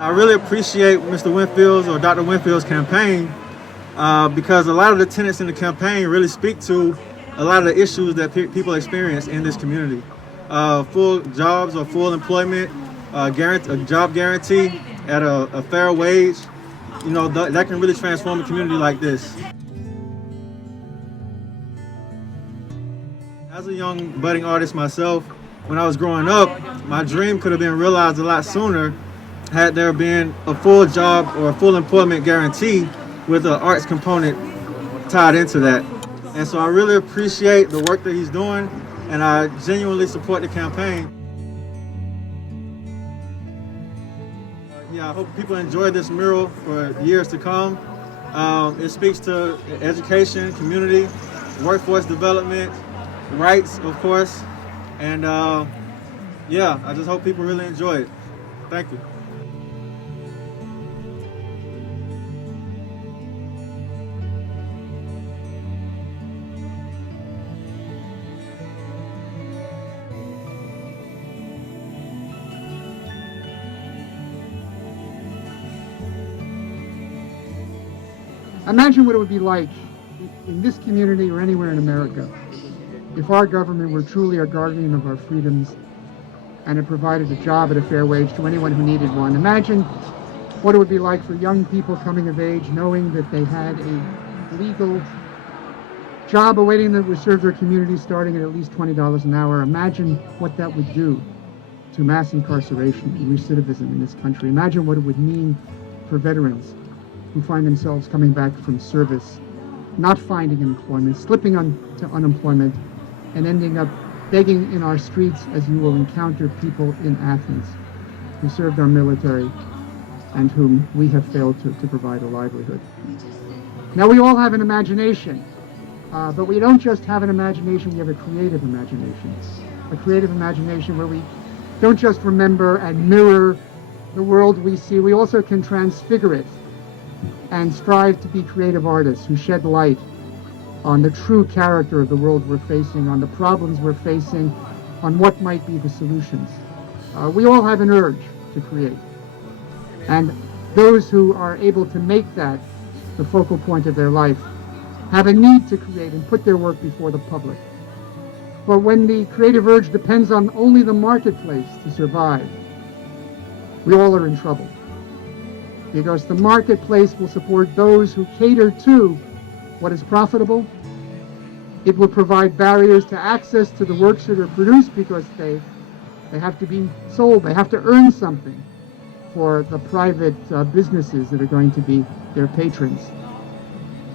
I really appreciate Mr. Winfield's or Dr. Winfield's campaign because a lot of the tenets in the campaign really speak to a lot of the issues that people experience in this community. Full jobs or full employment, a job guarantee at a fair wage, that can really transform a community like this. As a young budding artist myself, when I was growing up, my dream could have been realized a lot sooner had there been a full job or a full employment guarantee with an arts component tied into that. And so I really appreciate the work that he's doing, and I genuinely support the campaign. I hope people enjoy this mural for years to come. It speaks to education, community, workforce development, rights, of course. And I just hope people really enjoy it. Thank you. Imagine what it would be like in this community or anywhere in America if our government were truly a guardian of our freedoms and it provided a job at a fair wage to anyone who needed one. Imagine what it would be like for young people coming of age knowing that they had a legal job awaiting them to serve their community starting at least $20 an hour. Imagine what that would do to mass incarceration and recidivism in this country. Imagine what it would mean for veterans who find themselves coming back from service, not finding employment, slipping to unemployment, and ending up begging in our streets, as you will encounter people in Athens who served our military and whom we have failed to provide a livelihood. Now, we all have an imagination, but we don't just have an imagination, we have a creative imagination. A creative imagination where we don't just remember and mirror the world we see, we also can transfigure it and strive to be creative artists who shed light on the true character of the world we're facing, on the problems we're facing, on what might be the solutions. We all have an urge to create. And those who are able to make that the focal point of their life have a need to create and put their work before the public. But when the creative urge depends on only the marketplace to survive, we all are in trouble. Because the marketplace will support those who cater to what is profitable. It will provide barriers to access to the works that are produced because they have to be sold. They have to earn something for the private businesses that are going to be their patrons.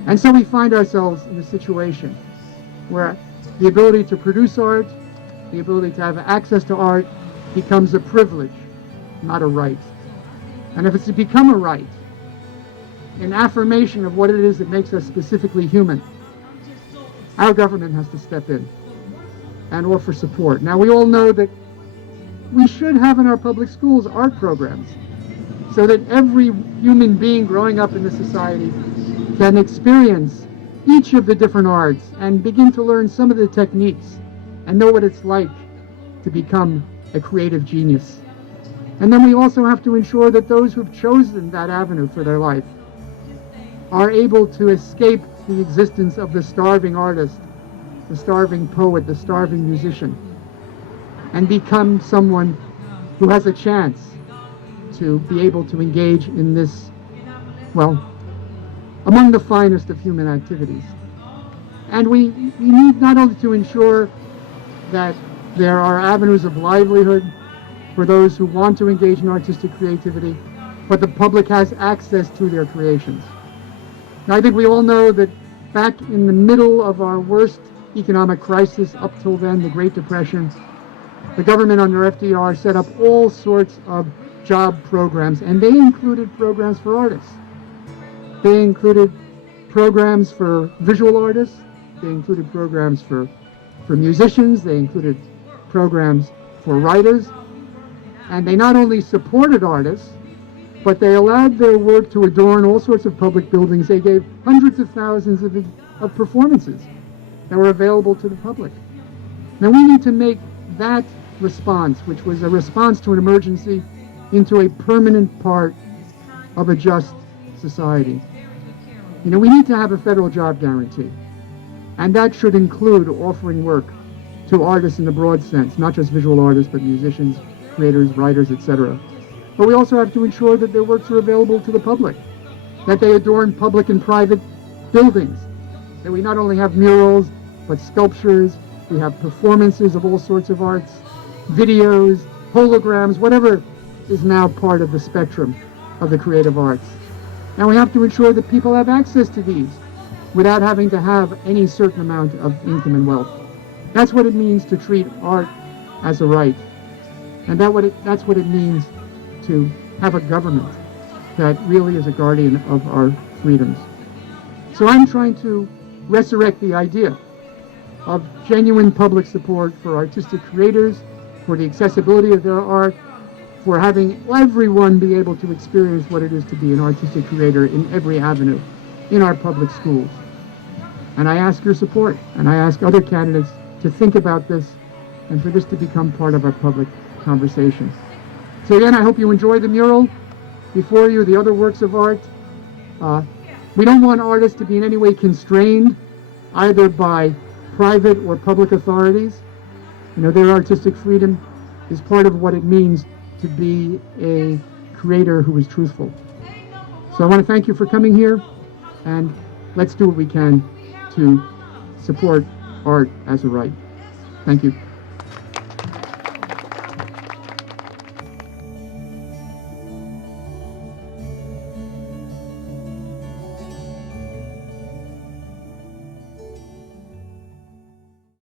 And so we find ourselves in a situation where the ability to produce art, the ability to have access to art becomes a privilege, not a right. And if it's to become a right, an affirmation of what it is that makes us specifically human, our government has to step in and offer support. Now, we all know that we should have in our public schools art programs so that every human being growing up in this society can experience each of the different arts and begin to learn some of the techniques and know what it's like to become a creative genius. And then we also have to ensure that those who've chosen that avenue for their life are able to escape the existence of the starving artist, the starving poet, the starving musician, and become someone who has a chance to be able to engage in this, well, among the finest of human activities. And we need not only to ensure that there are avenues of livelihood for those who want to engage in artistic creativity, but the public has access to their creations. Now, I think we all know that back in the middle of our worst economic crisis up till then, the Great Depression, the government under FDR set up all sorts of job programs, and they included programs for artists. They included programs for visual artists, they included programs for musicians, they included programs for writers, and they not only supported artists, but they allowed their work to adorn all sorts of public buildings. They gave hundreds of thousands of performances that were available to the public. Now we need to make that response, which was a response to an emergency, into a permanent part of a just society. You know, we need to have a federal job guarantee, and that should include offering work to artists in the broad sense, not just visual artists, but musicians, creators, writers, etc. But we also have to ensure that their works are available to the public, that they adorn public and private buildings, that we not only have murals, but sculptures, we have performances of all sorts of arts, videos, holograms, whatever is now part of the spectrum of the creative arts. And we have to ensure that people have access to these without having to have any certain amount of income and wealth. That's what it means to treat art as a right. And that's what it means to have a government that really is a guardian of our freedoms. So I'm trying to resurrect the idea of genuine public support for artistic creators, for the accessibility of their art, for having everyone be able to experience what it is to be an artistic creator in every avenue in our public schools. And I ask your support, and I ask other candidates to think about this and for this to become part of our public conversation. So again, I hope you enjoy the mural before you, the other works of art. We don't want artists to be in any way constrained either by private or public authorities. You know, their artistic freedom is part of what it means to be a creator who is truthful. So I want to thank you for coming here, and let's do what we can to support art as a right. Thank you.